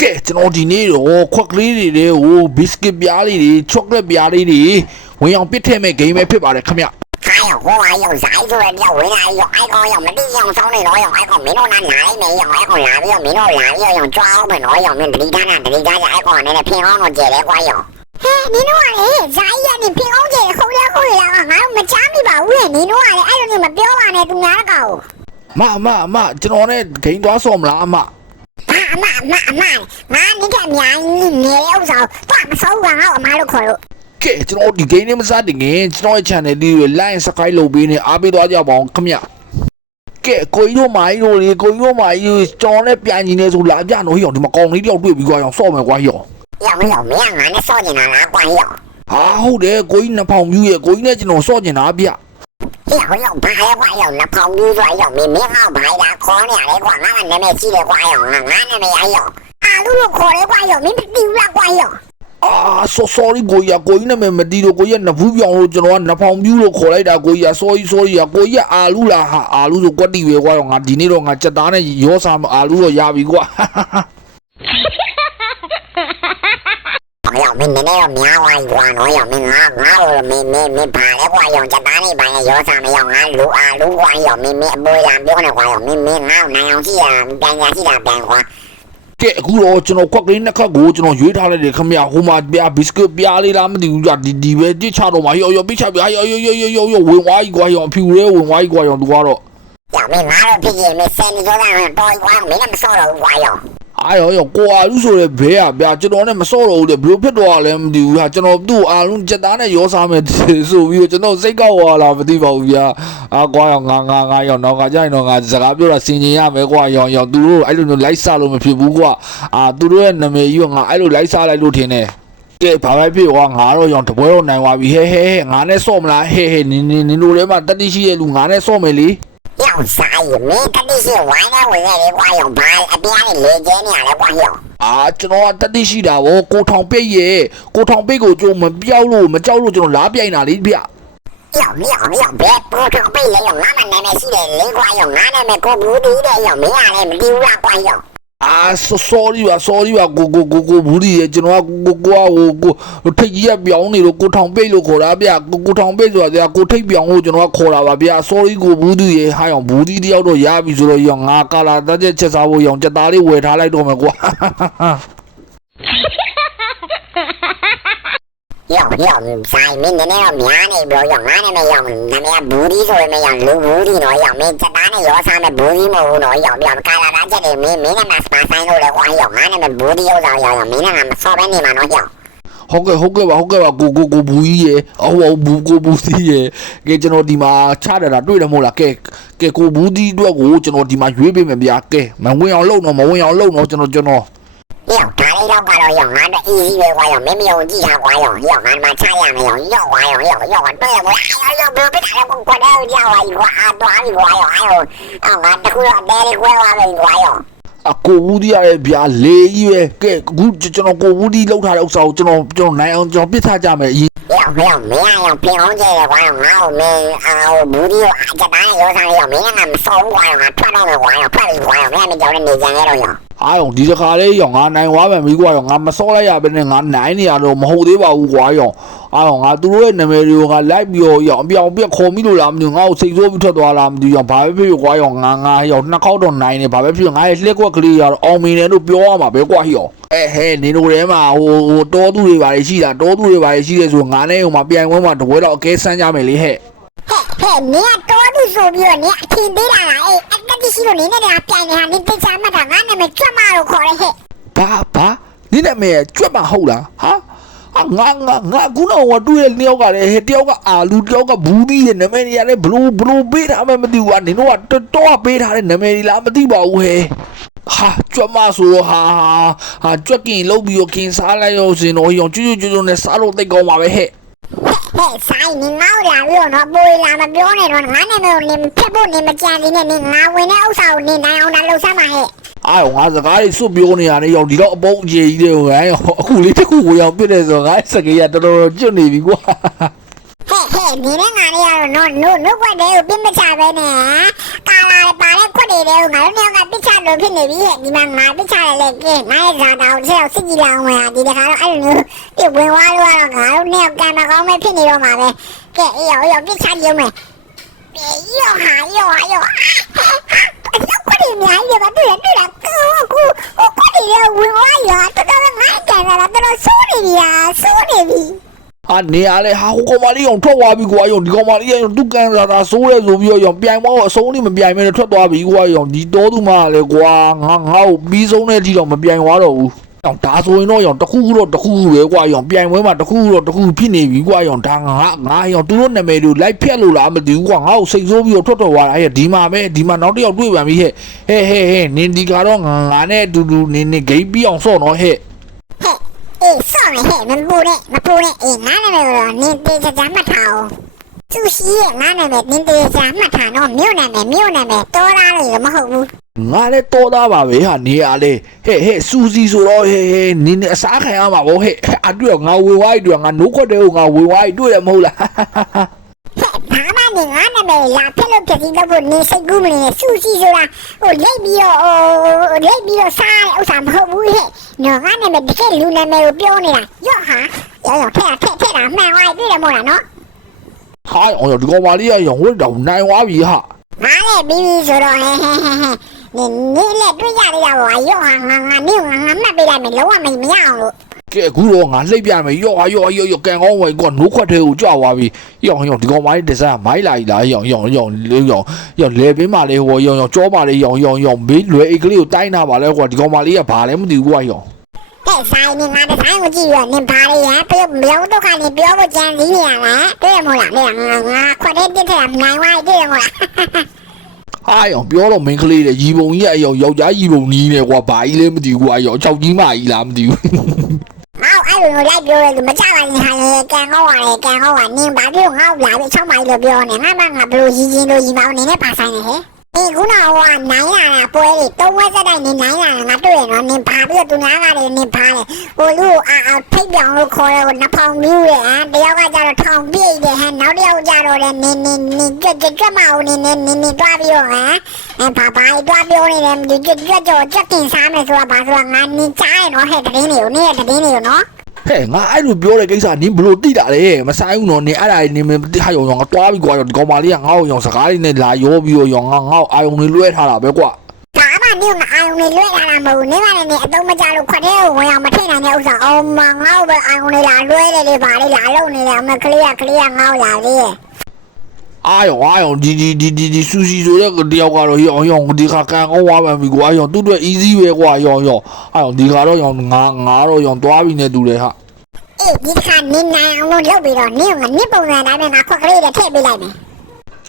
ကဲကျွန်တော်ဒီနေ့တော့ခွက်ကလေးတွေတွေကိုဘီစကစ်ပြားလေးတွေချောကလက်ပြားလေးတွေဝင်အောင်ပစ်ထည့်မဲ့ဂိမ်းပဲဖြစ်ပါတယ်ခင်ဗျ还有我还有啥做的要回来有爱讲有没得用手的有爱讲没弄那哪没有爱讲哪有没弄哪有用抓我们有没得干那得干爱讲那平衡我接的管用嘿你弄啊嘞啥呀你平衡接后来啊俺们家里吧喂你弄啊嘞爱你们表啊嘞都哪搞မကျွန်တော်နဲ့ဂိမ်းသွားဆော့မလားအမ你看娘你有手抓不手啊我妈都可了ကဲကျွန်တော်ဒီဂိမ်းလေးမစတင်ခင်ကျွန်တော်ရဲ့ channel လေးကို like subscribe လုပ်ပေးနေအားပေးသွားကြပါအောင်ခင်ဗျကဲကိုကြီးတို့မာကြီးတို့လေကိုကြီးတို့မာကြီးကျွန်တော်နဲ့ပြန်ညီနေဆိုလာပြနော်ဟိအောင်ဒီမှာကောင်လေးတယောက်တွေ့ပြီးကွာအောင်ဆော့မယ်ကွာဟိအောင်有没有俺那烧进来哪管用ဟာဟုတ်တယ်ကိုကြီးနှစ်ဖောင်မြူးရဲ့ကိုကြီးနဲ့ကျွန်တော်ဆော့ကျင်တာဗျ有牌管用那跑路转用没好牌的可怜的管俺那没记得管用俺那没有啊路可怜管用没丢了管用sorry ကိုကြီးနာမည်မတီးတော့ကိုကြီးကနဖူးပြောင်းလို့ကျွန်တော်ကနဖောင်ပြူးလို့ခေါ်လိုက်တာကိုကြီးက sorry ကိုကြီးကအာလူလားဟာအာလူဆိုကွက်တီပဲကွာတော့ငါဒီနေ့တော့ငါစက်သားနဲ့ရောစားမအာလူတော့ရပြီကွာ要没那个苗啊，我要没没爬的话用，这打你班的有啥没用啊？路管用没不然别的话用没那样子啊，变化变化。ကဲအခုတော့ကျွန်တော်ခွက်ကလေးနှစ်ခက်ကိုကျွန်တော်ရွေးထားလိုက်တယ်ခင်ဗျဟိုမှာပြဘစ်ကစ်ပြားလေးလားမသိဘူးကြာဒီပဲတစ်ချတော့မှာရောပြချပြရောဝင်သွားကြီးကွာရောအဖြူလေးဝင်သွားကြီးကွာရောသူကတော့要没拿到脾气没生你就让人多一块没那么少了瓜用အားရောကိုအာလူဆိုတဲ့ဘဲอ่ะဗျာကျွန်တော်နဲ့မစော့တော့ဘူးလေဘလို့ဖြစ်တော့လဲမသိဘူးဟာကျွန်တော်သူ့အာလူစက်သားနဲ့ရောစားမယ်ဆိုပြီးကျွန်တော်စိတ်ကောက်သွားလားမသိပါဘူးဗျာကွာရောငါရောတော့ကကြရင်တော့ငါစကားပြောတာစင်ကျင်ရမယ်ကွာရောသူတို့အဲ့လိုမျိုးလိုက်စားလို့မဖြစ်ဘူးကွာသူတို့ရဲ့နာမည်ကြီးကငါအဲ့လိုလိုက်စားလိုက်လို့ထင်တယ်ကဲဘာပဲဖြစ်ကွာငါတော့ရောတပွဲတော့နိုင်သွားပြီဟဲငါနဲ့စော့မလားဟဲနင်တို့ထဲမှာတတိရှိရဲ့လူငါနဲ့စော့မယ်လေ要啥也没，他这是玩的回来的瓜用牌，边的理解你来瓜用。ကျွန်တော်ကတတိရှိတာဗောကိုထောင်ပိတ်ရဲ့ကိုထောင်ပိတ်ကိုကျုံမပြောက်လို့မကြောက်လို့ကျွန်တော်လားပြိုင်တာလေးဗျ要别不成被人用，俺们那边是的雷瓜用，俺那边过不地的用，没俺那边溜了瓜用。sorry ပါကိုဘူးဒီရဲ့ကျွန်တော်ကကိုထိတ်ကြီးကပြောင်းနေလို့ကိုထောင်ပိတ်လို့ခေါ်တာဗျကိုထောင်ပိတ်ဆိုတာကိုထိတ်ပြောင်းလို့ကျွန်တော်ကခေါ်တာပါဗျ sorry ကိုဘူးဒီရဲ့ဟာအောင်ဘူးဒီတယောက်တော့ရပြီဆိုတော့ရောငါကာလာတက်ချက်စားဖို့ရောစက်သားလေးဝယ်ထားလိုက်တော့မယ်ကွာ啥没那个苗呢不用，俺那边用，那边不地说没用，路不地喏用，没这单的有啥没不地么喏用，干了咱这里没那么把山路的话用，俺那边不地有啥用，没那么少本地嘛喏用。ဟုတ်ကဲ့ပါကိုဘူးကြီးရေကိုဘူးကြီးရေကဲကျွန်တော်ဒီမှာချတာတွေ့တယ်မဟုတ်လားကဲကိုဘူးကြီးအတွက်ကိုကျွန်တော်ဒီမှာရွေးပေးမယ်ဗျာကဲမဝင်အောင်လုပ်တော့ကျွန်တော်要打的要挂了用，俺这一级的挂用，没有其他挂用，要俺妈差样没用，要挂用要对我不别打了我挂了叫啊一挂多一挂用，还有俺这个带的挂了一挂用。ကိုဘူးဒီရဲ့ဗျာလေးကြီးပဲကဲအခုကျွန်တော်ကိုဘူးဒီလောက်ထားတဲ့ဥစ္စာကိုကျွန်တော်နိုင်အောင်ကျွန်တော်ပြစ်ထားကြမယ်အရင်要平衡这个挂用，然后没不地这单有啥用，没那么少挂用，ထွက်到的挂用，ထွက်的挂用，没叫人你讲那种用。အားရောဒီတစ်ခါလေးရောငါနိုင်သွားမယ်မိကွာရောငါမစောလိုက်ရဘဲနဲ့ငါနိုင်နေရတော့မဟုတ်သေးပါဘူးကွာရောအားရောငါသူတို့ရဲ့နာမည်တွေကိုငါလိုက်ပြီးရောအပြောင်ပြက်ခေါ်မိလို့လားမသိဘူးငါ့ကိုစိတ်ဆိုးပြီးထွက်သွားလားမသိဘူးရောဘာပဲဖြစ်ကွာရောငါရောနှစ်ခေါက်တော့နိုင်နေဘာပဲဖြစ်ငါရဲ့လှက်ကွက်ကလေးရောအောင်မင်းတယ်လို့ပြောရမှာပဲကွာရောဟဲနင်တို့ထဲမှာဟိုတောသူတွေပါလေရှိတာတောသူတွေပါလေရှိတယ်ဆိုငါနဲ့ဟိုမှာပြိုင်ပွဲမှာတပွဲတော့အကဲဆန်းကြမယ်လေဟဲ့你多的说比你听得啦这是说你那边变的你对咱们俺那边转马路口的ဘာနင်းနာမည်ကြွက်မဟုတ်လားဟာငါကူတော့ဟိုတွေ့တဲ့တယောက်ကလည်းဟဲ့တယောက်ကအာလူတယောက်ကဘူးဒီရဲ့နာမည်တွေကလည်းဘလို့ပေးထားမှမသိဘူးကွာနင်တို့ကတော့ပေးထားတဲ့နာမည်တွေလားမသိပါဘူးဟဲ့ဟာကြွက်မဆိုတော့ဟာကြွက်ကင်လုံးပြီးခင်စားလိုက်ရောစင်တော့ရောကျွတ်နဲ့စားလို့သိကောင်းပါပဲဟဲ့啥？你老了有那不会那么表呢？俺那边你撇不你们家里呢？你俺为了啥？你那样那路上嘛嘿？ငါစကားလေးစွတ်ပြောနေရတယ်ရောဒီတော့အပုံးကြီးကြီးတွေကိုအခုလေးတစ်ခုကိုရောက်ပြည့်တယ်ဆိုငါစကေးရတော်ကျွတ်နေပြီကွာ你那俺的要နို့ကွက်တဲ့ကိုပြစ်မချပဲနဲ့ကာလာပါတဲ့ခွက်တွေကိုငါတို့နှစ်ယောက်ကပြစ်ချလို့ဖြစ်နေပြီဟဲ့ဒီမှာငါပြစ်ချတယ်လေကဲငါရဲ့ဇာတာကိုတစ်ယောက်စစ်ကြည့်လာအောင်ဟာဒီတခါတော့အဲ့လိုမျိုးပြဝင်သွားလို့ကတော့ငါတို့နှစ်ယောက်ကံမကောင်းပဲဖြစ်နေတော့မှာပဲကဲအေးရောပြစ်ချကြည့်မယ်ရောဟာခွက်တွေအများကြီးပဲတွေ့လားကိုခွက်တွေဝင်သွားရတော်တော်ငါကြံလာတော့စိုးနေပြီဟာနေရလေဟာဟိုကောင်မလေးအောင်ထွက်သွားပြီကွာယုံဒီကောင်မလေးယုံသူ့ကန်သာဆိုးရဲဆိုပြီးတော့ယုံပြိုင်မောအဆုံးလေးမပြိုင်မဲထွက်သွားပြီကွာယုံဒီတော်သူမလေကွာငါ့ကိုပြီးဆုံးတဲ့အထိတော့မပြိုင်သွားတော့ဘူးအောင်ဒါဆိုရင်တော့ယုံတစ်ခုပဲကွာယုံပြိုင်ပွဲမှာတစ်ခုဖြစ်နေပြီကွာယုံဒါငါယုံသူတို့နာမည်တို့လိုက်ဖြတ်လို့လားမသိဘူးကွာငါ့ကိုစိတ်ဆိုးပြီးတော့ထွက်သွားတာဟဲ့ဒီမှာနောက်တစ်ယောက်တွေ့ပြန်ပြီဟဲ့နင်ဒီကတော့ငါနဲ့အတူတူနင်ဂိမ်းပြီးအောင်ဆော့နော်ဟဲ့အေးဆောင်းဟဲ့မပူနဲ့အေးငါနာမည်ကတော့နင်းတေးချာမှတ်ထားအောင်သူရှိရဲ့ငါနာမည်နင်းတေးချာမှတ်ထားတော့မြို့နာမည်တော်လာလို့မဟုတ်ဘူးငါလည်းတော်သားပါပဲဟာနေရလေဟဲ့စူစီဆိုတော့ဟဲ့နင်းအစားခံရမှာဗောဟဲ့အတွေ့ငါဝင်သွားပြီငါနိုးခွက်တဲ့ကိုငါဝင်သွားပြီတွေ့ရမဟုတ်လားဘာမှနေငါနာမည်လာဖက်လို့ဖြစ်ပြီးတော့နေစိတ်ကူးမနေစူစီဆိုတာဟိုလိတ်ပြီးတော့စားတဲ့ဥစ္စာမဟုတ်ဘူးဟဲ့နော်ငါနာမည်တကယ်လူနာမည်ကိုပြောနေတာရော့ဟာရောထက်တာမှန်သွားပြီတွေ့ရမို့လားနော်ဟာအောင်ဒီကောင်မလေးကရောဝတ်တော့နိုင်သွားပြီဟာငါလည်းပြီးဆိုတော့ဟဲ့နေလည်းတွေ့ရသေးတာပေါ့ရော့ဟာငါမှတ်ပေးလိုက်မယ်လုံးဝမရအောင်လို့ကဲအခုတော့ငါလှိပ်ပြမယ်ရော့ကန်ကောင်းဝယ်ကွာနိုးခွက်ထဲကိုကြွသွားပြီရော့ဒီကောင်မလေးဒီဇိုင်းမိုင်းလာကြီးလားရော့လေပင်းမလေးဟိုရော့ကြောပါလေးရော့ဘေးလွယ်အိတ်ကလေးကိုတိုင်းတာပါလဲကွာဒီကောင်မလေးကဘာလဲမသိဘူးကွာရော့ဟဲ့ဆိုင်နေငါဒီဇိုင်းကိုကြည့်ရနင်ဘာလဲပြောတော့ခါနေပြောဖို့ကြံစည်နေရလားတွေ့ရမို့လားငါခွက်တဲ့တစ်ထက်နိုင်သွားတွေ့ရမို့လားဟာရောပြောတော့မင်းကလေးတဲ့ရီပုံကြီးအယောက်ျားရီပုံကြီးနဲ့ကွာဘာကြီးလဲမသိဘူးကွာရောချောက်ကြီးမကြီးလားမသိဘူးငါအဲ့လိုလိုက်ပြောတယ်မကြပါနဲ့ဟာကန်ဟောပါနင်ဘာပြောငါ့ကိုလာပြီးချောင်းမိုင်းလို့ပြောနေငါဘယ်လိုရီမောင်းနေနဲ့ပါဆိုင်နေဟဲ့အေးခုနကနိုင်လာတာပွဲတွေသုံးဝက်စက်တိုင်းနေနိုင်လာတာငါတွေ့ရနော်နင်ဘာပြီးတော့သူများကလည်းနင်ဘာလဲဟိုလူဖိတ်ပြောင်းလို့ခေါ်တယ်နှဖောင်မြူးတယ်ဟမ်တယောက်ကကြတော့ထောင်ပြည့်တယ်ဟမ်နောက်တစ်ယောက်ကြတော့လည်းနင်ကြွမအောင်နင်တွားပြီးတော့ဟမ်ဘာတွားပြောနေတယ်ကြွတင်စားမယ်ဆိုတာဘာဆိုတာငါနင်ကြားရနော်ဟဲ့တတင်းတွေကိုနော်ဟဲ့ငါအဲ့လိုပြောတဲ့ကိစ္စနင်ဘလို့တိတာလဲမဆိုင်ဘူးနော်နင်အဲ့ဒါနင်မတိဟာရောငါတွားပြီကွာဒီကောင်မလေးကငါ့ကိုရောစကားလေးနဲ့လာရောပြီးတော့ငါ့အာယုံလေးလွှဲထားတာပဲကွာဒါမှနင်အာယုံလေးလွှဲထားတာမဟုတ်ဘူးနင်ကလည်းအတုံးမကြလို့ခွက်တဲ့ကိုဝင်အောင်မထိနိုင်တဲ့ဥစ္စာအောင်မငါ့ကိုပဲအာယုံလေးလာလွှဲတယ်လေဘာလေးလာလုံနေတယ်အမကလေးကငါ့ကိုလာလေအာယောဒီစူစီဆိုတဲ့တယောက်ကတော့ရောဒီခါကန်ကောင်းသွားပါပြီကွာရောသူ့အတွက် easy ပဲကွာရောအာယောဒီခါတော့ငါတော့ရောသွားပြီနဲ့တူတယ်ဟာအေးဒီခါနင်းနိုင်အောင်လို့လုပ်ပြီးတော့နင်းပုံစံတိုင်းနဲ့ငါခွက်ကလေးတွေထည့်ပေးလိုက်မယ်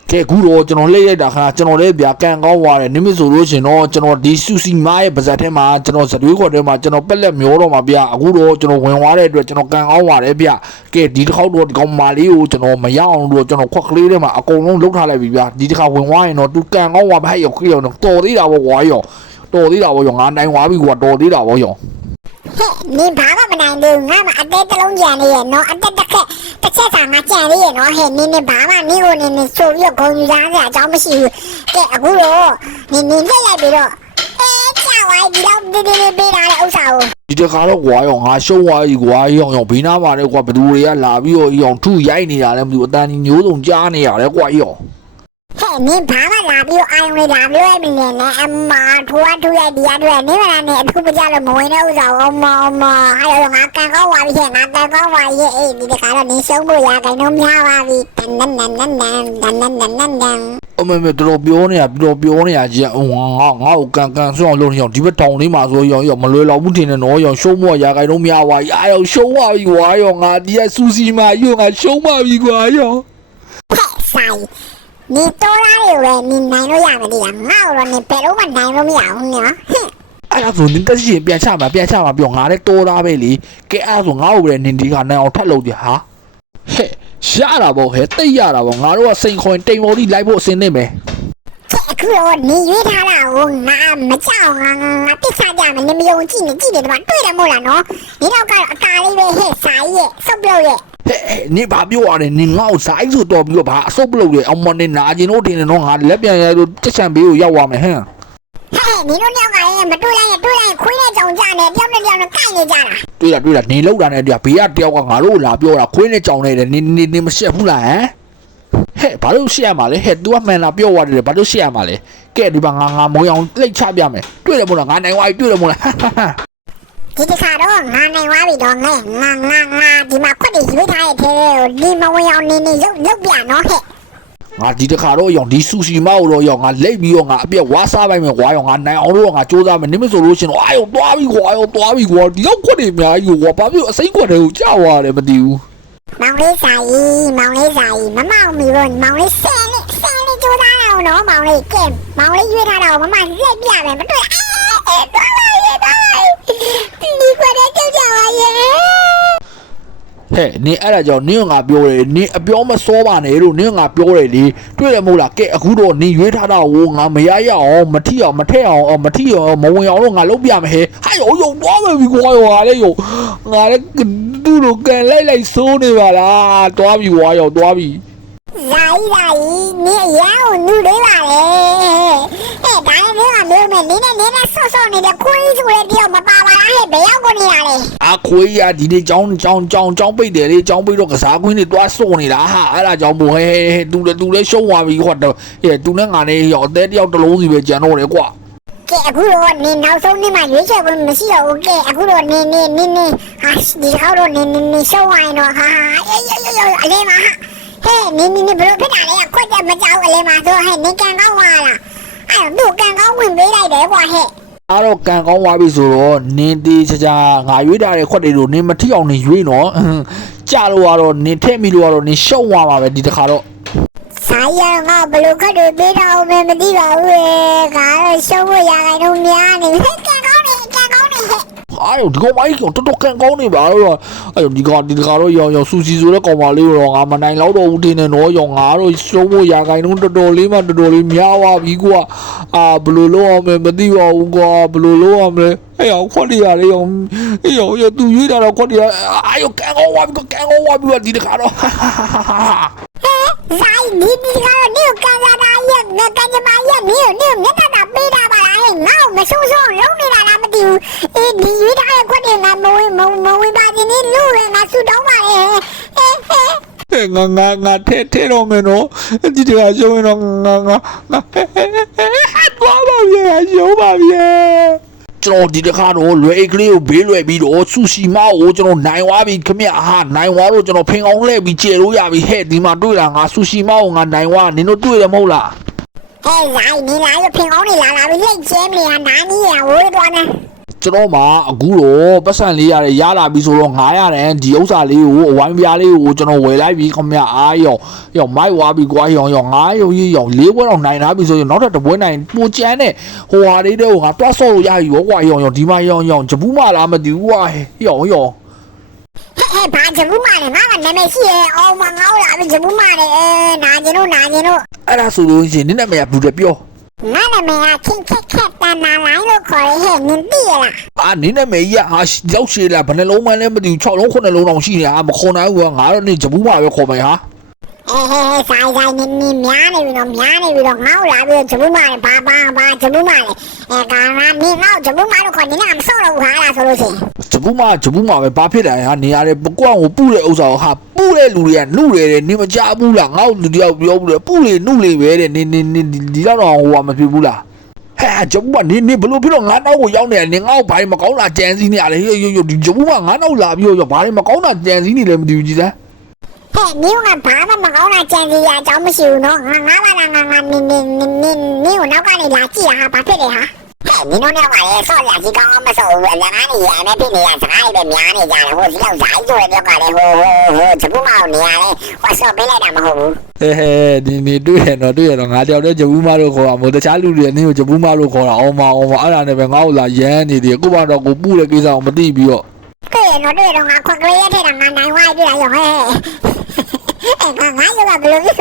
ကဲအခုတော့ကျွန်တော်လှည့်ရိုက်တာခါကျွန်တော်လည်းဗျာကန်ကောင်းသွားတယ်နိမဆိုလို့ရှင်တော့ကျွန်တော်ဒီစူစီမားရဲ့ပါဇက်ထဲမှာကျွန်တော်ဇတွေးခေါ်ထဲမှာကျွန်တော်ပက်လက်မျောတော့မှာဗျာအခုတော့ကျွန်တော်ဝင်သွားတဲ့အတွက်ကျွန်တော်ကန်ကောင်းသွားတယ်ဗျာကဲဒီတစ်ခေါက်တော့ဒီကောင်မာလေးကိုကျွန်တော်မရအောင်လို့ကျွန်တော်ခွက်ကလေးထဲမှာအကုန်လုံးလုတ်ထားလိုက်ပြီဗျာဒီတစ်ခါဝင်သွားရင်တော့သူကန်ကောင်းသွားမှာဟဲ့ရောခေရောတော်သေးတာပေါ့ကွာရောတော်သေးတာပေါ့ရောငါနိုင်သွားပြီကွာတော်သေးတာပေါ့ရောဟဲ့နင်ဘာမှမနိုင်ဘူးငါမှအသေးတလုံးကြံနေရနော်အသက်တစ်ချက်စာငါကြံနေရနော်ဟဲ့နင်ဘာမှနင်ကိုဆိုပြီးတော့ဂုံယူစားစရာအကြောင်းမရှိဘူးကဲအခုတော့နင်လက်လိုက်ပြီးတော့ကြာဝိုင်းဒီတော့ဒီပေးတာလေဥစ္စာကိုဒီတခါတော့ကွာရောငါရှုံးသွားပြီကွာရောဘေးနားမှာလေကွာဘသူတွေကလာပြီးတော့ရောထုရိုက်နေတာလည်းမသိဘူးအတန်ညိုးစုံကြားနေရတယ်ကွာရောဟဲ့နင်ဘာမှလာပြီးအာယုံလေးလာပြီးရပြီနဲ့အမထွားထူရိုက်ဒီရတွေ့နေမလားနဲ့အခုမကြလို့မဝင်တဲ့ဥစ္စာအမဟာရောငါကန်ကောင်းပါပြီဟဲ့ငါကန်ကောင်းပါရဲ့အေးဒီတခါတော့နင်ရှုံးဖို့ရခိုင်တော့များပါပြီတန်အမေတော်ပြောနေရကြီးငါ့ကိုကန်ဆွအောင်လုပ်နေအောင်ဒီဘက်တောင်လေးမှာဆိုရောမလွယ်တော့ဘူးထင်တယ်နော်ရောရှုံးဖို့ရခိုင်တော့များပါပြီအာရောရှုံးပါပြီကွာရောငါဒီကစူစီမာရောငါရှုံးပါပြီကွာရောဟဲ့ဆိုင်နင်တော်လာတွေပဲနင်နိုင်လို့ရမယ်ဒီကငါ့ကိုတော့နင်ဘယ်တော့မှနိုင်လို့မရဘူးနော်အဲ့ဒါဆိုနင်တက်ရှိရင်ပြန်ချမှာပြောငါလည်းတော်သားပဲလေကဲအဲ့ဒါဆိုငါ့ကိုပဲနင်ဒီကနိုင်အောင်ထပ်လုပ်ကြဟာဟဲ့ရတာပေါ့ဟဲ့တိတ်ရတာပေါ့ငါတို့ကစိန်ခွင်တိမ်ပေါ်ကြီးလိုက်ဖို့အစင်းနေမယ်အခုတော့နင်ရွေးထားတာကိုငါမကြောက်ငါတိတ်ချကြမယ်နင်မယုံကြည့်တယ်ဒီမှာတွေ့တယ်မို့လားနော်ဒီတော့ကတော့အကာလေးပဲဟဲ့ဆိုင်ရဲ့စုပ်ပြုတ်ရဲ့ ဟဲ့နေဘာပြောရတယ်နေငါ့ကိုဇိုင်းဆိုတော်ပြီးတော့ဘာအဆုတ်ပလုပ်တယ်အောင်မနေနာကျင်တို့တင်နေတော့ငါလက်ပြန်ရလို့တက်ချံဘေးကိုရောက်သွားမယ်ဟမ် ဟဲ့နင်တို့ယောက်ကလည်းမတွေ့လိုက်ခွေးနဲ့ကြောင်ကြနေတယောက်နဲ့တယောက်နဲ့ကိုက်နေကြတာ တွေ့လားနေလောက်တာနဲ့တည်းဘေးကတယောက်ကငါတို့လာပြောတာခွေးနဲ့ကြောင်နေတယ်နေမရှက်ဘူးလားဟမ်ဟဲ့ဘာလို့ရှက်ရမှာလဲဟဲ့ तू ကမှန်တာပြောသွားတယ်ဘာလို့ရှက်ရမှာလဲကဲဒီမှာငါမုံအောင်လိတ်ချပြမယ်တွေ့တယ်မို့လားငါနိုင်သွားပြီတွေ့တယ်မို့လား ဒီတစ်ခါတော့ငါနိုင်သွားပြီတော့ငါဒီမှာခွက်တွေရွေးထားတဲ့ထဲဒီမဝင်အောင်နေရုပ်ပြနော်ဟဲ့ ငါဒီတခါတော့ရောင်ဒီဆူရှီမောက်တော့ရောင်ငါလိတ်ပြီးတော့ငါအပြက်ဝါးစားပိုင်မယ်ကွာရောင်ငါနိုင်အောင်တော့ငါစူးစမ်းမယ်နေမဆိုလို့ရှင်တော့အာရောသွားပြီကွာရောသွားပြီကွာဒီတော့ခွက်တွေအများကြီးကွာဘာဖြစ်အစိမ့်ခွက်တွေကိုကြောက်ရတယ်မသိဘူး မောင်လေးစာကြီးမမောင်မီရောမောင်လေးဆင်းလေးစူးစမ်းအောင်နော်မောင်လေးကဲမောင်လေးရွေးထားတော့မမလက်ပြမယ်မတွေ့သွားလိုက်ဒီခွက်တွေကြောက်ကြပါရဲ့ ဟဲ့နေအဲ့ဒါကြောင့်နင်းငါပြောတယ်နင်းအပြောမစောပါနဲ့လို့နင်းငါပြောတယ်လေတွေ့တယ်မဟုတ်လားကဲအခုတော့နင်းရွေးထားတာကိုငါမရရအောင်မထီအောင်မထက်အောင်မထီအောင်မဝင်အောင်တော့ငါလုပ်ပြမယ်ဟဲ့ဟာရောသွားမယ်ပြီကွာရောငါလည်းသူ့လိုကန်လိုက်စိုးနေပါလားသွားပြီကွာရောသွားပြီ Zai, ni yao nu đấy bà lệ. Ê, cái nữa là đưa mình đi nè, so này là khuấy chú lên điều mà bà hết béo con đi à này. ခွေးရဒီနေ့ကြောင်းပိတ်တယ်လေကြောင်းပိတ်တော့ကစားခွင်းတွေတွားစုံနေတာဟာအဲ့ဒါကြောင့်မို့ဟဲသူလည်းရှုံးသွားပြီခွတ်တော့ဟဲသူနဲ့ငါနဲ့ရောအသေးတယောက်တစ်လုံးစီပဲကြံတော့တယ်ကွာ ကဲအခုတော့နင်နောက်ဆုံးနေ့မှရွေးချယ်ဖို့မရှိတော့ဘူးကဲအခုတော့နင်ဟာဒီခေါက်တော့နင်ရှုံးသွားရင်တော့ဟာအလေးမှာဟဲ့နင်ဘယ်လိုဖြစ်တာလဲခွတ်တယ်မကြောက်အလေးမှာဆိုဟဲ့နင်ကန်ကောင်းသွားလားအဲ့တော့ကန်ကောင်းဝင်ပေးလိုက်တယ်ကွာဟဲ့ အဲ့တော့ကန်ကောင်းသွားပြီဆိုတော့နင်းတေးချာငါရွေးထားတဲ့ခွက်တွေကိုနင်းမထီအောင်နေရွေးနော်ကြလို့ကတော့နင်းထည့်မိလို့ကတော့နင်းရှုံသွားပါပဲဒီတစ်ခါတော့ ဆိုင်ရငါဘယ်လိုခက်တွေပေးတော့မသိပါဘူးလေငါတော့ရှုံးဖို့ရခိုင်တော့များနေကန်ကောင်းနေဟဲ့ အားရောဒီကောင်မကြီးတော်တော်ကန်ကောင်းနေပါတော့အဲ့ဒီကောင်တော့ရောင်ဆူစီဆိုတဲ့ကောင်မလေးတော့ငါမနိုင်တော့ဘူးတင်းနေတော့ရောင်ငါတော့ရှုံးဖို့ရခိုင်တော့တော်တော်လေးများသွားပြီကွာအာဘယ်လိုလုပ်အောင်မသိပါဘူးကွာဘယ်လိုလုပ်အောင်လဲအဲ့ရောခွက်တွေရလေရောသူရွေးတာတော့ခွက်တွေအာရောကန်ကောင်းသွားပြီဒီတစ်ခါတော့ ဇိုင်းဒီကတော့နေကန်ကြတာရဲ့ငါကန်ကြမရဲ့နေမျက်နှာတာပေးတာပါလားငါ့မဆိုးလုံးနေတာလားမသိဘူးအေးဒီရွေးထားတဲ့ခွက်တွေငါမဝင်ပါခြင်းနဲ့လူရငါဆူတောင်းပါရဲ့ငါထဲတော့မယ်နော်ဒီတကရှုံးရင်တော့ငါသွားပါဗျာရှုံးပါဗျာကျွန်တော်ဒီတခါတော့လွယ်အိတ်ကလေးကိုဘေးလွယ်ပြီးတော့ဆူရှီမာကိုကျွန်တော်နိုင်သွားပြီခမရဟာနိုင်သွားတော့ကျွန်တော်ဖင်အောင်လှည့်ပြီးကျေလို့ရပြီဟဲ့ဒီမှာတွေ့တာငါဆူရှီမာကိုငါနိုင်သွားနင်တို့တွေ့တယ်မဟုတ်လား ဟဲ့ဇိုင်းဒီလာရဖင်အောင်နေလာပြီးလက်ကျဲမနေဟာနားကြီးရဝေးသွားနေ ကျွန်တော်မှာအခုတော့ပတ်စံလေးရလာပြီဆိုတော့ငါရတယ်ဒီဥစ္စာလေးကိုအဝိုင်းပြားလေးကိုကျွန်တော်ဝယ်လိုက်ပြီခမရအားရောမိုက်ဝါပြီကွာရောငါရောလေးပွဲတော့နိုင်ထားပြီဆိုရင်နောက်ထပ်တစ်ပွဲနိုင်ပိုကျန်းတဲ့ဟိုဟာလေးတွေကိုငါတွားဆော့လို့ရပြီရောကွာရောဒီမှာရောဂျပူးမလားမသိဘူးကွာရော ဟဲ့ဘာဂျပူးမလဲငါကနာမည်ရှိရဲ့အော်မငေါ့လာပြီဂျပူးမလေနာကျင်တို့အဲ့ဒါဆိုလို့ရှိရင်နင့်နာမည်ကဘူးတယ်ပြော ငါနာမည်ကချင်းခက်တန်နာလိုင်းလို့ခေါ်ရဲနင်သိရလား အာနင်းနာမည်ကြီးဟာရောက်ရှည်လားဘယ်နှလုံးမှလည်းမသိဘူး6လုံး9လုံးတောင်ရှိနေတာမခေါ်နိုင်ဘူးငါတော့နေဂျပူးမှာပဲခေါ်မယ်ဟာ ဆိုင်နင်များနေပြီတော့ငေါ့လာပြီးဂျပူးမလေဘာဂျပူးမလေကာနာနင်ငေါ့ဂျပူးမလို့ခေါ်နေငါမဆော့တော့ဘူးဟာလားဆိုလို့ရှိရင် ဂျပူးမှာပဲဘာဖြစ်တယ်ဟာနေရတယ်ပကွန့်ကိုပူတဲ့ဥစ္စာကိုဟာပူတဲ့လူတွေကနှုတယ်နေမကြဘူးလားငါ့လူတယောက်ပြောဘူးလေပူလေနှုလေပဲတဲ့နေဒီတော့ဟိုကမဖြစ်ဘူးလားဟဲ့ဂျပူးကနေဘလို့ဖြစ်တော့ငါတော့ကိုရောက်နေတယ်နေငါ့ကိုဘာမကောင်းတာကြံစည်နေရတယ်ဒီဂျပူးကငါတော့လာပြီးတော့ဘာမကောင်းတာကြံစည်နေလဲမသိဘူးကြည်စမ်း ဟဲ့နင်ကဘာမှမကောင်းတာကြံစီရအကြောင်းမရှိဘူးနော်ငါပါလားငါနင်ကိုနောက်ကနေလာကြည့်ဟာဘာဖြစ်လဲဟာဟဲ့နင်တို့ကလည်းဆော့လာကြီးကောင်းမဆော့ဘူးအများကြီးရမယ်ဖြစ်နေရစကားတွေပဲများနေကြတယ်ဟိုစီတော့ဇိုင်းဆိုတဲ့တော့ကလည်းဟိုဂျပူးမောင်နေရတယ်ဟိုဆော့ပေးလိုက်တာမဟုတ်ဘူး ဒီနေတွေ့ရတော့ငါတယောက်တည်းဂျပူးမလို့ခေါ်တာမို့တခြားလူတွေနင်းကိုဂျပူးမလို့ခေါ်တာအောင်မအဲ့ဒါနဲ့ပဲငါ့ကိုလာရမ်းနေတယ်ကိုဘာတော့ကိုပူတဲ့ကိစ္စကိုမသိပြီးတော့ တွေ့တော့ငါခွက်ကလေးရထဲတာငါနိုင်ဝိုင်းပြရရောဟဲ့ ငါရောကဘယ်လိုဖြစ်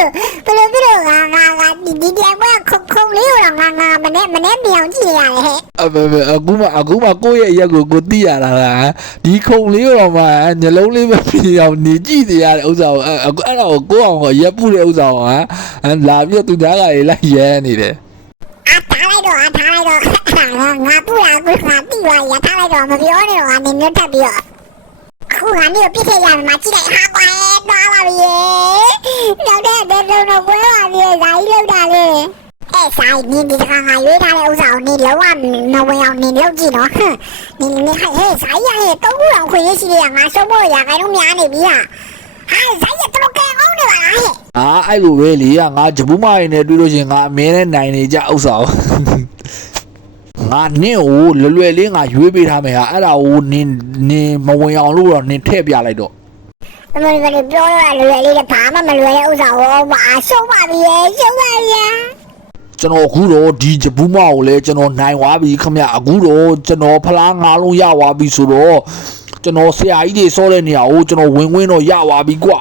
လို့ငါဒီပြန်ကခုံလေးရောငါမနဲ့ပြောင်းကြည့်ရတယ်ဟဲ့အခုမှကိုယ့်ရဲ့ရက်ကိုသိရတာလားဒီခုံလေးတော့မှညလုံးလေးပဲပြအောင်နေကြည့်နေရတဲ့ဥစ္စာကိုအဲ့ဒါကိုကိုယ့်အောင်ကိုရက်ပုတဲ့ဥစ္စာကိုလာပြီးတော့သူသားကလေးလိုက်ရဲနေတယ်ထားလိုက်တော့ငါပူတာကိုငါတိသွားရထားလိုက်တော့မပြောနဲ့တော့နင်မျိုးတက်ပြီးတော့ခုငါမျိုးပြစ်ခဲ့ရမှာကြည့်လိုက်ဟာကွာတော့ပါပြီတော့တော့ဘွဲပါပြီဇာကြီးလောက်တာလေဆိုင်နင်ဒီကငါရွေးထားတဲ့ဥစ္စာကိုနင်လောကမဝင်အောင်နင်လောက်ကြည့်နော်နင်ဟဲ့ဆိုင်ရဟဲ့တော့ခုအောင်ခွင့်ရရှိရငါဆုံးဖို့ရခိုင်တော့များနေပြီဟာဆိုင်ရတော့ကဲကောင်းနေပါလားဟဲ့အဲ့လိုပဲလေငါဂျပူးမရင်းနဲ့တွေ့လို့ရှင်ငါအမြဲတမ်းနိုင်နေကြဥစ္စာကိုငါနင့်ကိုလွယ်လေးငါရွေးပေးထားမယ်ဟာအဲ့ဒါကိုနင်မဝင်အောင်လို့တော့နင်ထည့်ပြလိုက်တော့မပြောရလွယ်လေးဘာမှမလွယ်တဲ့ဥစ္စာကိုပါရှုံးပါပြီရှုံးပါပြီကျွန်တော်အခုတော့ဒီဂျပူးမကိုလည်းကျွန်တော်နိုင်သွားပြီခမအခုတော့ကျွန်တော်ဖလား၅လုံးရသွားပြီဆိုတော့ကျွန်တော်ဆရာကြီးတွေစောတဲ့နေရာကိုကျွန်တော်ဝင်တော့ရသွားပြီကွာ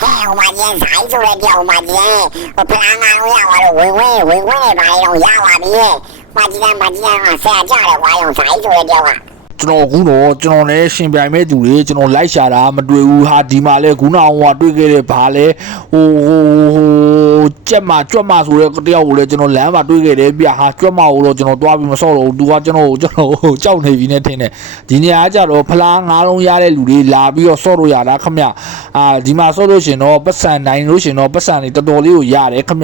ဟဲ့ဟိုမှာကျန်ဆိုင်ဆိုတဲ့ကြောင်မှာကျန်ဖလား၅လုံးရသွားတော့ဝင်နေပါတော့ရသွားပြီမကြီးဆရာကြတယ်ဝါရောင်ဆိုင်ဆိုတဲ့ကြောင်ကကျွန်တော်အခုတော့ကျွန်တော်လည်းရှင်ပြိုင်မဲ့သူတွေကျွန်တော်လိုက်ရှာတာမတွေ့ဘူးဟာဒီမှာလဲခုနအောင်တွေ့ခဲ့တဲ့ဘာလဲဟိုကြက်မကြွက်မဆိုတဲ့တယောက်ကိုလည်းကျွန်တော်လမ်းမှာတွေ့ခဲ့တယ်ပြဟာကြွက်မကိုတော့ကျွန်တော်သွားပြီးမဆော့တော့ဘူးသူကကျွန်တော်ကြောက်နေပြီနဲ့ထင်တယ်ဒီနေရာကကြတော့ဖလား၅လုံးရတဲ့လူတွေလာပြီးတော့ဆော့လို့ရတာခမဒီမှာဆော့လို့ရှင်တော့ပတ်စံနိုင်လို့ရှင်တော့ပတ်စံတွေတော်တော်လေးကိုရတယ်ခမ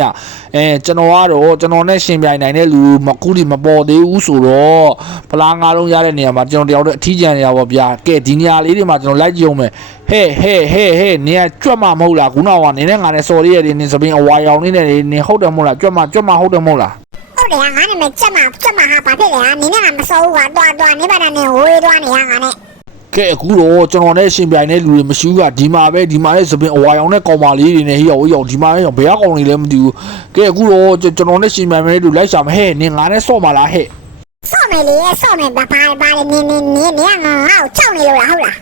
ကျွန်တော်ကတော့ကျွန်တော်နဲ့ရှင်ပြိုင်နိုင်တဲ့လူမကူဒီမပေါ်သေးဘူးဆိုတော့ဖလား၅လုံးရတဲ့နေရာမှာကျွန်တော်တယောက်တည်းအထီးကျန်နေရပါဗျာကဲဒီနေရာလေးတွေမှာကျွန်တော်လိုက်ကြည့်အောင်မယ်ဟဲ့နေရကြွက်မမဟုတ်လားခုနကနင်းနဲ့ငါနဲ့စော်လေးရနေစပင်းအဝါရောင်လေးနဲ့နေဟုတ်တယ်မဟုတ်လားကြွက်မဟုတ်တယ်မဟုတ်လားဟုတ်တယ်ငါနဲ့ကြက်မဟာဘာဖြစ်လဲနင်းနဲ့ငါမစော်ဘူးကွာတွားနေပါနဲ့နေဝေးတွားနေရငါနဲ့ကဲအခုတော့ကျွန်တော်နဲ့ရှင်ပြိုင်တဲ့လူတွေမရှိဘူးကဒီမှာလည်းစပင်းအဝါရောင်နဲ့ကောင်မလေးတွေနဲ့ဟိယောဒီမှာဘယ်ကောင်လေးလဲမသိဘူးကဲအခုတော့ကျွန်တော်နဲ့ရှင်ပြိုင်မဲ့လူလိုက်ရှာမဟဲ့နင်ငါနဲ့စော့မလားဟဲ့ဆော့မယ်လေဆော့မယ်ဘာလဲနင်းငါ့ကိုကြောက်နေလို့လားဟုတ်လား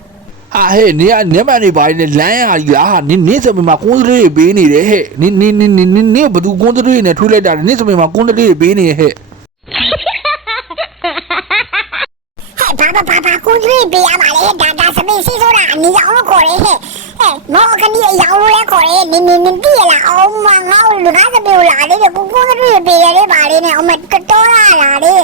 ဟာဟဲ့နင်ကနေပါနေလမ်းရကြီးလားဟာနင်းစပင်းမှာကွန်းတလေးပေးနေတယ်ဟဲ့နင်းဘသူကွန်းတလေးနဲ့ထွေးလိုက်တာနင်းစပင်းမှာကွန်းတလေးပေးနေဟဲ့ဘာကွန်းတလေးပေးရပါလေဒါစပင်းစီးဆိုတာအနီအောင်လို့ခေါ်တယ်ဟဲ့မောကနီအယောင်လို့လည်းခေါ်တယ်နင်းတည်ရလားအောင်မငါ့ကိုလူသားစပင်းကိုလာလေကွန်းတလေးပေးရတယ်ပါလေနဲ့အမတော်လာလေ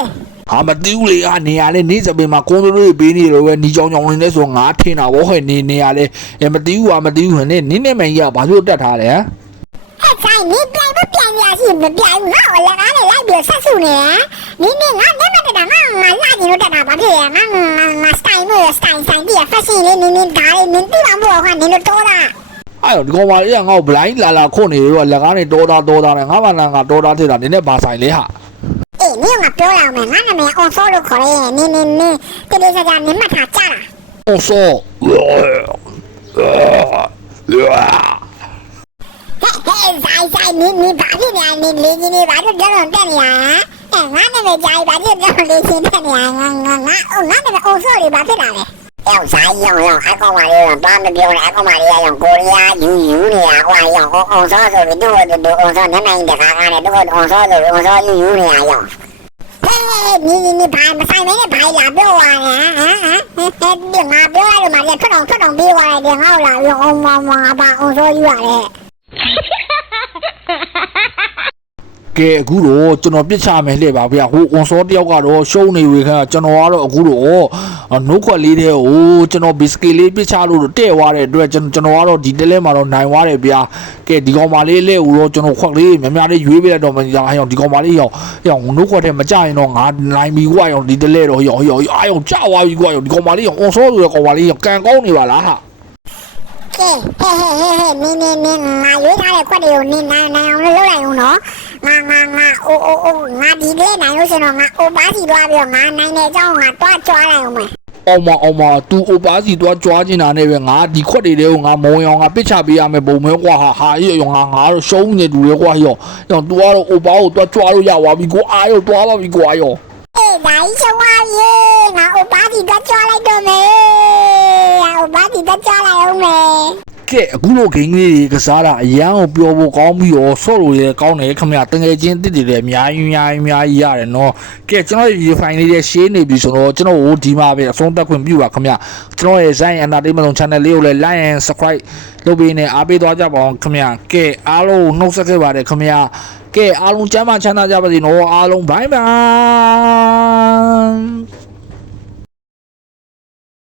ဟာမသိဘူးလေနေရာလေနေစပင်မှာကွန်ထရိုးပေးနေတော့ပဲညီကြောင်နေလဲဆိုငါထင်တာဗောဟဲ့နေရာလေမသိဘူးဟဲ့နင်းနဲ့မင်းကြီးကဘာလို့တက်ထားလဲဟဲ့ဆိုင်နေပြိုင်ရစီမပြိုင်ငါ့ကိုလည်းငါနဲ့လိုက်ပြီးဆက်စုနေတယ်ငါနဲ့မတက်တာငါလာကြည့်လို့တက်တာဘာဖြစ်လဲငါစတိုင်ဒီဖက်ရှင်လေးနင်းဒါလေးနင်းပြပါမို့ကွာနင်းတို့တော်တာအဲ့တော့ဒီကောင်မလေးကငါ့ကိုဘလိုင်းလာခွနေတော့လက်ကားနေတော်တာနဲ့ငါမှငါတော်တာထည့်တာနင်းနဲ့ဘာဆိုင်လဲဟာနင်းကပြောရမယ်ငါနာမည်အောင်စောလို့ခေါ်ရဲနင်းတေးစားနင်းမထားကြလားအောင်စောဟဲ့ဆိုင်နင်းဘာဖြစ်နေနင်းလေးကြီးနေဘာလို့ကြောက်တက်နေရငါနာမည်ကြိုင်ဘာဖြစ်ကြောက်လေးချင်းတက်နေရငါနာမည်အောင်စောလေးဘာဖြစ်လာလဲဆိုင်ရောအကောင်မလေးကဘာမပြောနဲ့အကောင်မလေးရောကိုရီးယားယူနေရကွာရောအောင်စောဆိုပြီးတို့အောင်စောနာမည်တခါနဲ့တို့အောင်စောဆိုအောင်စောယူနေရရော你排不上面的排呀，别玩呀！别嘛，别玩了嘛，连出动别玩了，好了，用我把我说有了。ကဲအခုတော့ကျွန်တော်ပြစ်ချမယ်လှည့်ပါဗျာဟိုကွန်စောတယောက်ကတော့ရှုံးနေဝေခါကျွန်တော်ကတော့အခုတော့နှုတ်ခွက်လေးတဲ့ဟိုကျွန်တော်ဘစ်စကစ်လေးပြစ်ချလို့တဲ့သွားတဲ့အတွက်ကျွန်တော်ကတော့ဒီတလဲမှာတော့နိုင်သွားတယ်ဗျာကဲဒီကောင်မလေးလဲဟိုတော့ကျွန်တော်ခွက်လေးများလေးရွေးပေးလိုက်တော့မရအောင်ဒီကောင်မလေးရောနှုတ်ခွက်ထဲမကြရင်တော့ငါနိုင်ပြီကွာရောဒီတလဲတော့ရောအာရောကြသွားပြီကွာရောဒီကောင်မလေးရောကွန်စောဆိုတဲ့ကောင်မလေးရောကန်ကောင်းနေပါလားဟာဟဲ့နင်းငါရွေးထားတဲ့ခွက်တွေကိုနင်းနိုင်အောင်လုပ်လိုက်အောင်နော်ငါဒီလေးနိုင်လို့ဆိုတော့ငါအိုပါစီသွားပြီးတော့ငါနိုင်တဲ့အကြောင်းငါတွားကြွားလိုက်အောင်မယ်အောင်မသူအိုပါစီတွားကြွားနေတာနဲ့ပဲငါဒီခွက်တွေကိုငါမုံအောင်ငါပစ်ချပေးရမယ်ပုံမဲကွာဟာရောငါတော့ရှုံးနေတူတယ်ကွာရောသူကတော့အိုပါကိုတွားကြွားလို့ရသွားပြီကိုအားရောတွားပါပြီကွာရောဒါရှောင်းပါရေငါအိုပါစီတွားကြွားလိုက်တော့မယ်အိုပါစီတွားကြွားလိုက်အောင်မယ် ကဲအခုလိုဂိမ်းလေးတွေကစားတာအရန်ကိုပျော်ဖို့ကောင်းပြီးတော့ဆော့လို့လည်းကောင်းတယ်ခင်ဗျာတကယ်ချင်းတစ်တည်တယ်အများကြီးရတယ်နော်ကဲကျွန်တော်ရေဖိုင်လေးတွေရှင်းနေပြီဆိုတော့ကျွန်တော်တို့ဒီမှာပဲအဆုံးသတ်ခွင့်ပြုပါခင်ဗျာကျွန်တော်ရဲ့ Zion Entertainment Channel လေးကိုလည်း like and subscribe လုပ်ပေးနေအားပေးသွားကြပါအောင်ခင်ဗျာကဲအားလုံးနှုတ်ဆက်ခဲ့ပါတယ်ခင်ဗျာကဲအားလုံးကျမ်းမာချမ်းသာကြပါစေနော်အားလုံးဘိုင်ဘိုင်